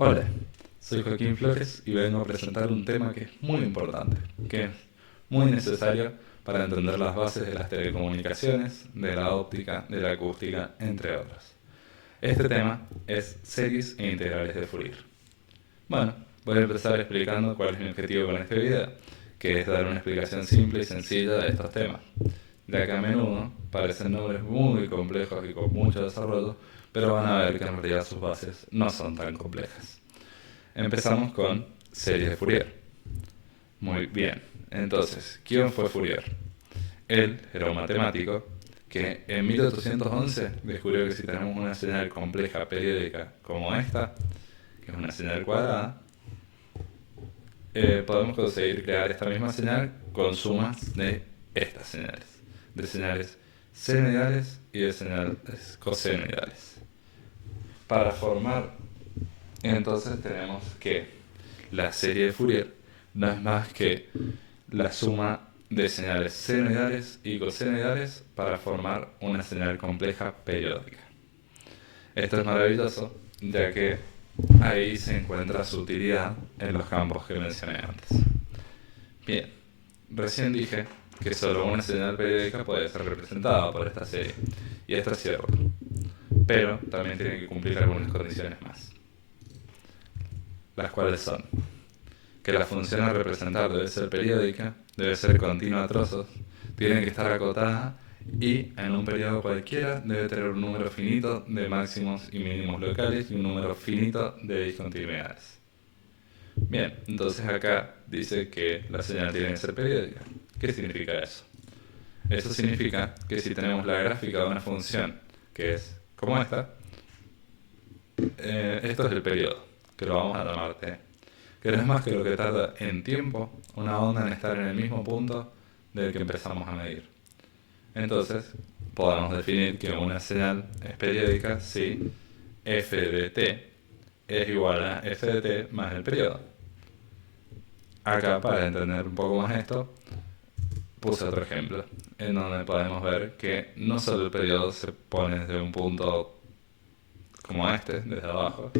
Hola, soy Joaquín Flores y vengo a presentar un tema que es muy importante, que es muy necesario para entender las bases de las telecomunicaciones, de la óptica, de la acústica, entre otros. Este tema es series e integrales de Fourier. Bueno, voy a empezar explicando cuál es mi objetivo con este video, que es dar una explicación simple y sencilla de estos temas, ya que a menudo parecen nombres muy complejos y con mucho desarrollo, pero van a ver que en realidad sus bases no son tan complejas. Empezamos con series de Fourier. Muy bien. Entonces, ¿quién fue Fourier? Él era un matemático que en 1811 descubrió que si tenemos una señal compleja periódica como esta, que es una señal cuadrada, podemos conseguir crear esta misma señal con sumas de estas señales, de señales senoidales y de señales cosenoidales. Para formar, entonces tenemos que la serie de Fourier no es más que la suma de señales senoidales y cosenoidales para formar una señal compleja periódica. Esto es maravilloso, ya que ahí se encuentra su utilidad en los campos que mencioné antes. Bien, recién dije que solo una señal periódica puede ser representada por esta serie, y esto es cierto, pero también tiene que cumplir algunas condiciones más, las cuales son que la función a representar debe ser periódica, debe ser continua a trozos, tiene que estar acotada y en un periodo cualquiera debe tener un número finito de máximos y mínimos locales y un número finito de discontinuidades. Bien, entonces acá dice que la señal tiene que ser periódica. ¿Qué significa eso? Eso significa que si tenemos la gráfica de una función que es como esta, esto es el periodo, que lo vamos a llamar t, que no es más que lo que tarda en tiempo una onda en estar en el mismo punto del que empezamos a medir. Entonces, podemos definir que una señal es periódica si f de t es igual a f de t más el periodo. Acá, para entender un poco más esto, puse otro ejemplo, en donde podemos ver que no solo el periodo se pone desde un punto como este, desde abajo,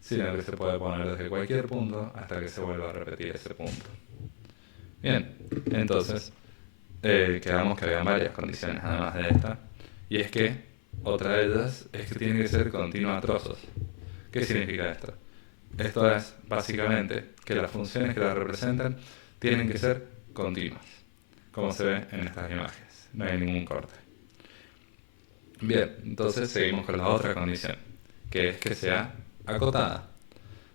sino que se puede poner desde cualquier punto hasta que se vuelva a repetir ese punto. Bien, entonces quedamos que habían varias condiciones además de esta, y es que otra de ellas es que tiene que ser continua a trozos. ¿Qué significa esto? Esto es básicamente que las funciones que la representan tienen que ser continuas, como se ve en estas imágenes, no hay ningún corte. Bien, entonces seguimos con la otra condición, que es que sea acotada.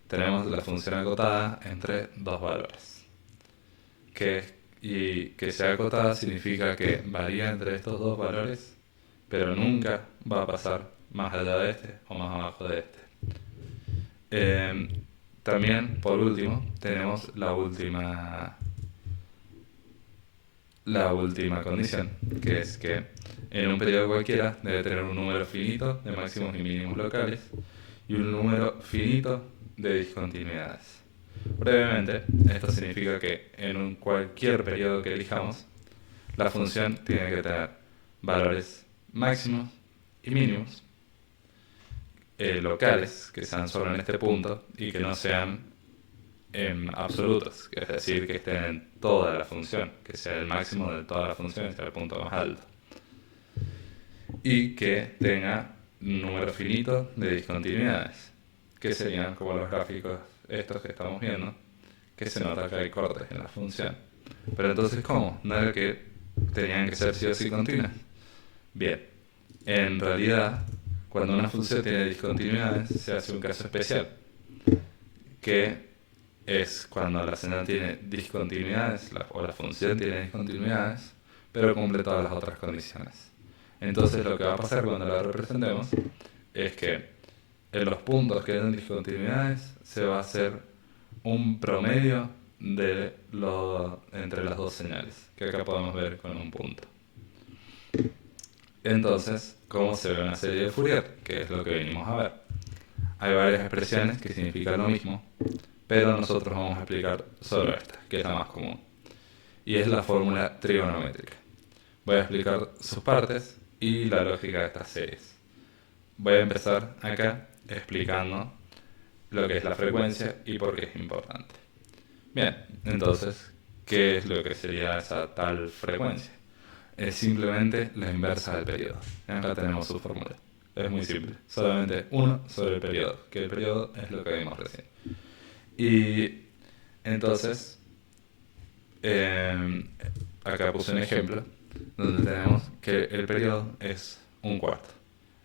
Tenemos la función acotada entre dos valores. Y que sea acotada significa que varía entre estos dos valores, pero nunca va a pasar más allá de este o más abajo de este. Eh, También, por último, tenemos la última condición, que es que en un periodo cualquiera debe tener un número finito de máximos y mínimos locales y un número finito de discontinuidades. Brevemente, esto significa que en cualquier periodo que elijamos, la función tiene que tener valores máximos y mínimos, locales, que sean solo en este punto y que no sean absolutos, es decir, que estén en toda la función, que sea el máximo de toda la función y sea el punto más alto. Y que tenga un número finito de discontinuidades, que serían como los gráficos estos que estamos viendo, que se nota que hay cortes en la función. Pero entonces, ¿cómo? ¿No era que tenían que ser sí o sí continuas? Bien, en realidad, cuando una función tiene discontinuidades, se hace un caso especial, que es cuando la señal tiene discontinuidades, o la función tiene discontinuidades, pero cumple todas las otras condiciones. Entonces lo que va a pasar cuando la representemos es que en los puntos que den discontinuidades se va a hacer un promedio entre las dos señales, que acá podemos ver con un punto. Entonces, ¿cómo se ve una serie de Fourier? Que es lo que venimos a ver. Hay varias expresiones que significan lo mismo, pero nosotros vamos a explicar solo esta, que es la más común, y es la fórmula trigonométrica. Voy a explicar sus partes y la lógica de estas series. Voy a empezar acá explicando lo que es la frecuencia y por qué es importante. Bien, entonces, ¿qué es lo que sería esa tal frecuencia? Es simplemente la inversa del periodo. Acá tenemos su fórmula. Es muy simple. Solamente 1 sobre el periodo, que el periodo es lo que vimos recién. Y entonces, eh, acá puse un ejemplo donde tenemos que el periodo es un cuarto.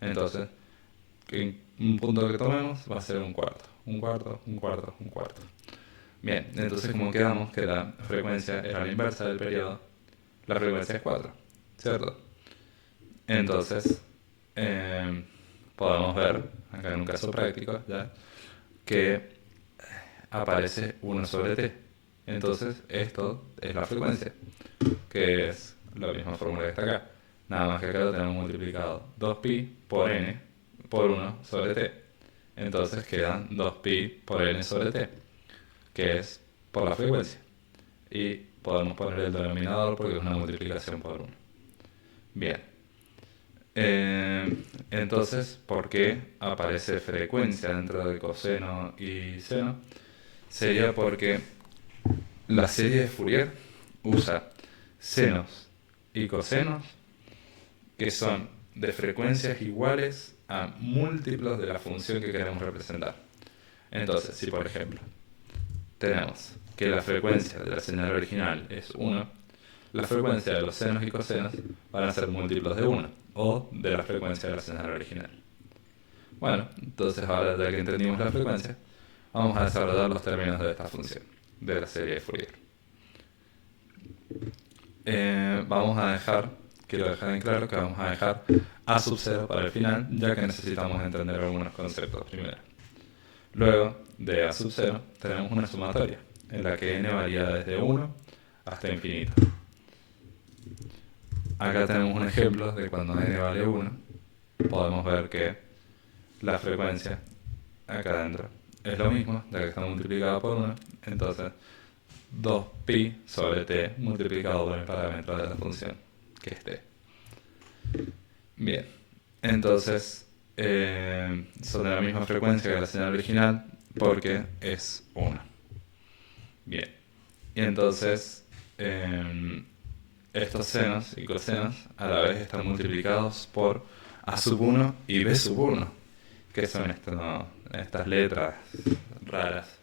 Entonces, en un punto que tomemos va a ser un cuarto. Un cuarto, un cuarto, un cuarto. Bien, entonces como quedamos que la frecuencia era la inversa del periodo, la frecuencia es 4, ¿cierto? Entonces, eh, podemos ver, acá en un caso práctico, ya, que aparece 1 sobre t. Entonces, esto es la frecuencia, que es la misma fórmula que está acá. Nada más que acá lo tenemos multiplicado 2pi por n por 1 sobre t. Entonces quedan 2pi por n sobre t, que es por la frecuencia. Y podemos poner el denominador porque es una multiplicación por 1. Bien. Entonces, ¿por qué aparece frecuencia dentro de coseno y seno? Sería porque la serie de Fourier usa senos y cosenos que son de frecuencias iguales a múltiplos de la función que queremos representar. Entonces, si por ejemplo tenemos que la frecuencia de la señal original es 1, la frecuencia de los senos y cosenos van a ser múltiplos de 1 o de la frecuencia de la señal original. Bueno, entonces ahora ya que entendimos la frecuencia, vamos a desarrollar los términos de esta función, de la serie de Fourier. Vamos a dejar, quiero dejar en claro que vamos a dejar a sub 0 para el final, ya que necesitamos entender algunos conceptos primero. Luego de a sub 0 tenemos una sumatoria, en la que n varía desde 1 hasta infinito. Acá tenemos un ejemplo de cuando n vale 1, podemos ver que la frecuencia acá adentro es lo mismo, ya que está multiplicado por 1, entonces 2pi sobre t multiplicado por el parámetro de la función, que es t. Bien, entonces son de la misma frecuencia que la señal original porque es 1. Bien, y entonces estos senos y cosenos a la vez están multiplicados por a sub 1 y b sub 1. ¿Qué son estas letras raras?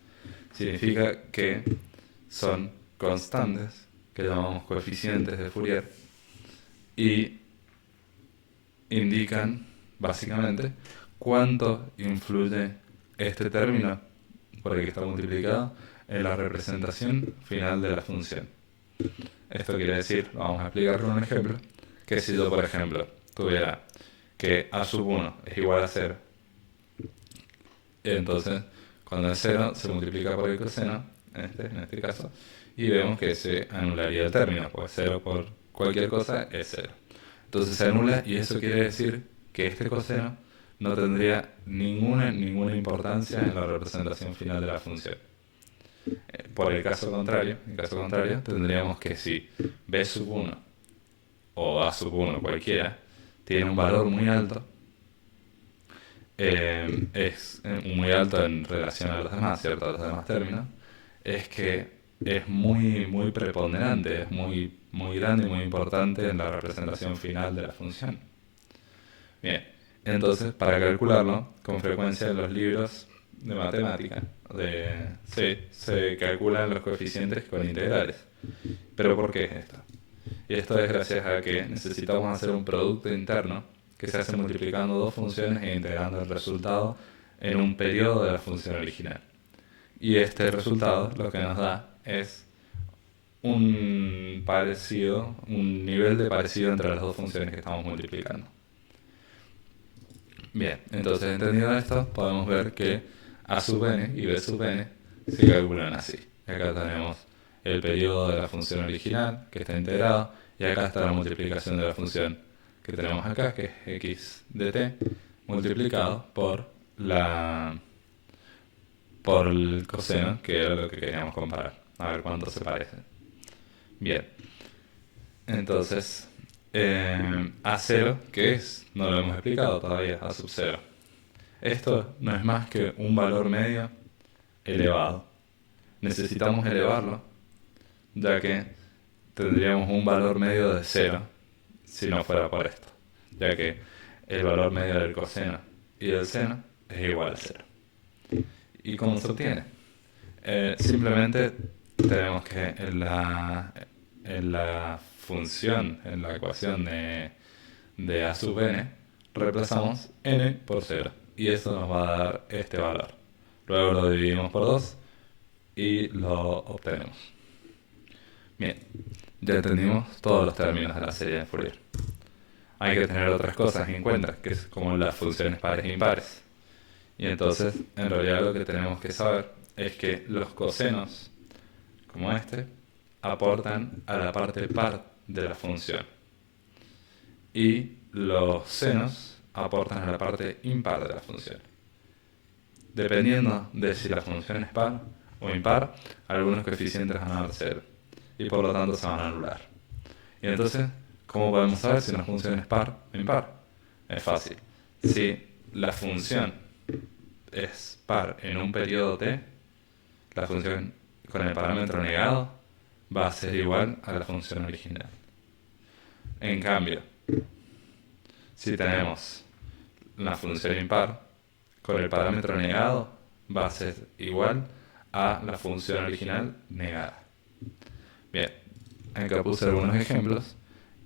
Significa que son constantes, que llamamos coeficientes de Fourier, y indican básicamente cuánto influye este término por el que está multiplicado en la representación final de la función. Esto quiere decir, vamos a explicar con un ejemplo, que si yo por ejemplo tuviera que a sub 1 es igual a 0, entonces cuando es 0 se multiplica por el coseno, en este caso, y vemos que se anularía el término, pues 0 por cualquier cosa es 0. Entonces se anula y eso quiere decir que este coseno no tendría ninguna importancia en la representación final de la función. Por el caso contrario, tendríamos que si b sub 1 o a sub 1 cualquiera tiene un valor muy alto, es muy alto en relación a los demás, ¿cierto? A los demás términos, es que es muy preponderante, es muy grande y muy importante en la representación final de la función. Bien, entonces para calcularlo, con frecuencia en los libros de matemática, se calculan los coeficientes con integrales. ¿Pero por qué es esto? Y esto es gracias a que necesitamos hacer un producto interno que se hace multiplicando dos funciones e integrando el resultado en un periodo de la función original. Y este resultado lo que nos da es un nivel de parecido entre las dos funciones que estamos multiplicando. Bien, entonces entendido esto, podemos ver que a sub n y b sub n se calculan así. Acá tenemos el periodo de la función original, que está integrado, y acá está la multiplicación de la función que tenemos acá, que es x de t, multiplicado por el coseno, que era lo que queríamos comparar, a ver cuánto se parecen. Bien, entonces A0, ¿qué es? No lo hemos explicado todavía, A sub 0. Esto no es más que un valor medio elevado. Necesitamos elevarlo, ya que tendríamos un valor medio de 0 si no fuera por esto, ya que el valor medio del coseno y del seno es igual a 0. ¿Y cómo se obtiene? Simplemente tenemos que en la función, en la ecuación de a sub n, reemplazamos n por 0 y eso nos va a dar este valor. Luego lo dividimos por 2 y lo obtenemos. Bien, ya entendimos todos los términos de la serie de Fourier. Hay que tener otras cosas en cuenta, que es como las funciones pares e impares. Y entonces, en realidad lo que tenemos que saber es que los cosenos, como este, aportan a la parte par de la función. Y los senos aportan a la parte impar de la función. Dependiendo de si la función es par o impar, algunos coeficientes van a dar 0 y por lo tanto se van a anular. Y entonces, ¿cómo podemos saber si una función es par o impar? Es fácil. Si la función es par en un periodo t, la función con el parámetro negado va a ser igual a la función original. En cambio, si tenemos la función impar con el parámetro negado, va a ser igual a la función original negada. Bien, acá puse algunos ejemplos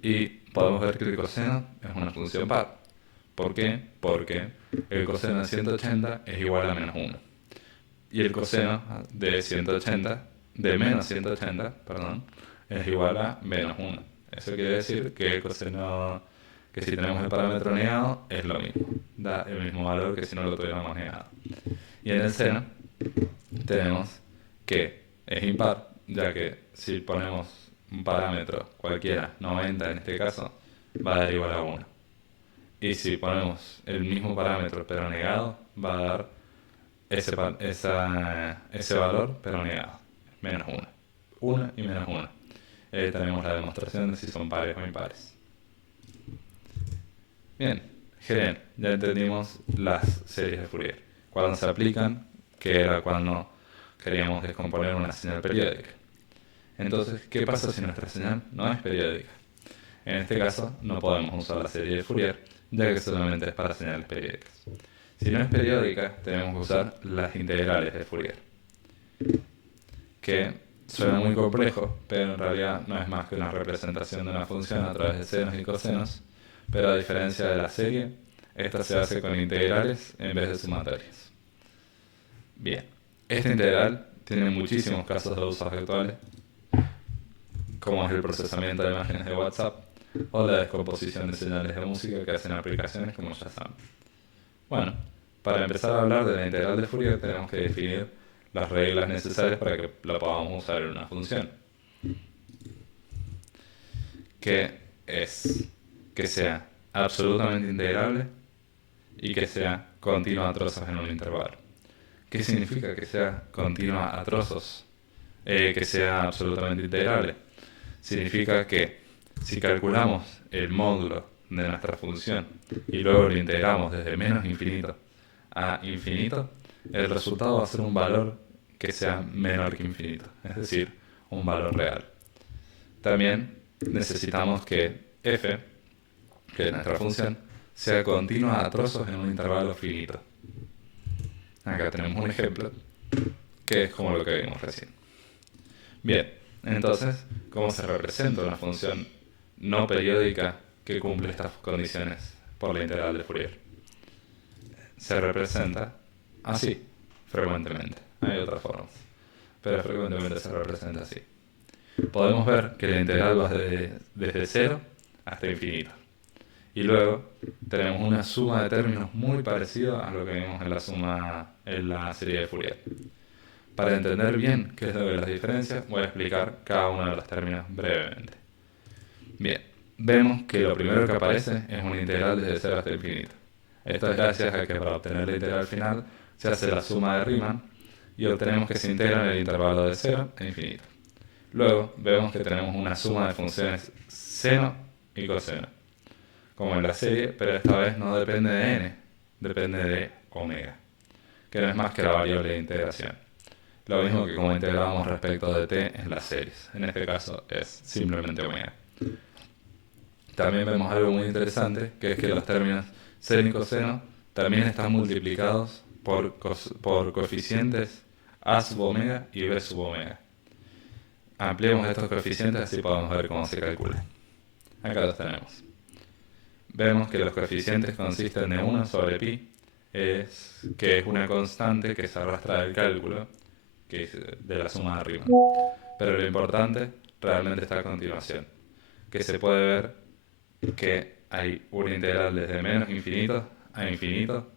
y podemos ver que el coseno es una función par. ¿Por qué? Porque el coseno de 180 es igual a menos 1. Y el coseno de menos 180, perdón, es igual a menos 1. Eso quiere decir que el coseno, que si tenemos el parámetro negado, es lo mismo. Da el mismo valor que si no lo tuviéramos negado. Y en el seno tenemos que es impar, ya que si ponemos un parámetro cualquiera, 90 en este caso, va a dar igual a 1. Y si ponemos el mismo parámetro pero negado, va a dar ese valor pero negado, menos 1. 1 y menos 1. Tenemos la demostración de si son pares o impares. Bien, genial, ya entendimos las series de Fourier. Cuando se aplican, que era cuando queríamos descomponer una señal periódica. Entonces, ¿qué pasa si nuestra señal no es periódica? En este caso, no podemos usar la serie de Fourier, ya que solamente es para señales periódicas. Si no es periódica, tenemos que usar las integrales de Fourier, que suena muy complejo, pero en realidad no es más que una representación de una función a través de senos y cosenos, pero a diferencia de la serie, esta se hace con integrales en vez de sumatorias. Bien, esta integral tiene muchísimos casos de usos actuales, como es el procesamiento de imágenes de WhatsApp o la descomposición de señales de música que hacen aplicaciones como Shazam. Bueno, para empezar a hablar de la integral de Fourier tenemos que definir las reglas necesarias para que la podamos usar en una función. Que es que sea absolutamente integrable y que sea continua a trozos en un intervalo. ¿Qué significa que sea continua a trozos? Que sea absolutamente integrable. Significa que si calculamos el módulo de nuestra función y luego lo integramos desde menos infinito a infinito, el resultado va a ser un valor que sea menor que infinito, es decir, un valor real. También necesitamos que f, que es nuestra función, sea continua a trozos en un intervalo finito. Acá tenemos un ejemplo que es como lo que vimos recién. Bien, entonces, ¿cómo se representa una función no periódica que cumple estas condiciones por la integral de Fourier? Se representa así, frecuentemente. Hay otras formas, pero frecuentemente se representa así. Podemos ver que la integral va desde 0 hasta infinito. Y luego tenemos una suma de términos muy parecida a lo que vimos en la serie de Fourier. Para entender bien qué es lo de las diferencias, voy a explicar cada uno de los términos brevemente. Bien, vemos que lo primero que aparece es una integral desde 0 hasta infinito. Esto es gracias a que para obtener la integral final se hace la suma de Riemann y obtenemos que se integra en el intervalo de 0 a infinito. Luego vemos que tenemos una suma de funciones seno y coseno, como en la serie, pero esta vez no depende de n, depende de omega, que no es más que la variable de integración. Lo mismo que como integrábamos respecto de t en las series. En este caso es simplemente omega. También vemos algo muy interesante, que es que los términos seno y coseno también están multiplicados por coeficientes a sub omega y b sub omega. Ampliemos estos coeficientes así podemos ver cómo se calcula. Acá los tenemos. Vemos que los coeficientes consisten de 1 sobre pi, que es una constante que se arrastra del cálculo, que es de la suma de arriba. Pero lo importante realmente está a continuación, que se puede ver que hay una integral desde menos infinito a infinito,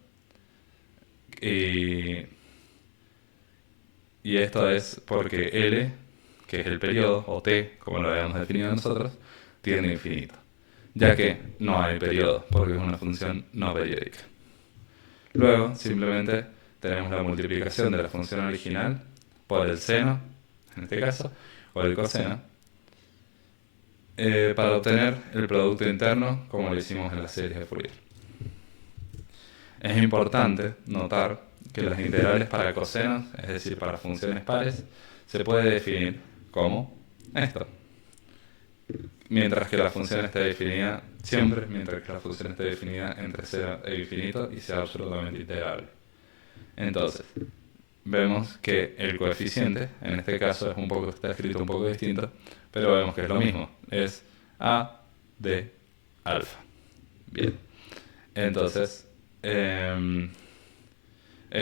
y esto es porque L, que es el periodo, o T, como lo habíamos definido nosotros, tiende a infinito, ya que no hay periodo, porque es una función no periódica. Luego, simplemente tenemos la multiplicación de la función original por el seno, en este caso, o el coseno, para obtener el producto interno, como lo hicimos en las series de Fourier. Es importante notar que las integrales para cosenos, es decir, para funciones pares, se puede definir como esto. Mientras que la función esté definida siempre, mientras que la función esté definida entre 0 e infinito y sea absolutamente integrable. Entonces, vemos que el coeficiente, en este caso está escrito un poco distinto, pero vemos que es lo mismo, es a de alfa. Bien, entonces es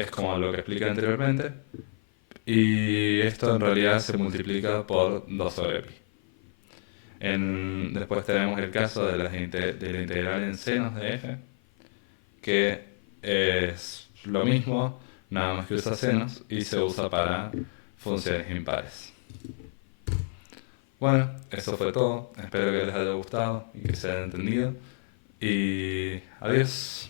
como lo que expliqué anteriormente, y esto en realidad se multiplica por 2 sobre pi. Después tenemos el caso de la integral en senos de f, que es lo mismo, nada más que usa senos y se usa para funciones impares. Bueno, eso fue todo. Espero que les haya gustado y que se haya entendido. Y adiós.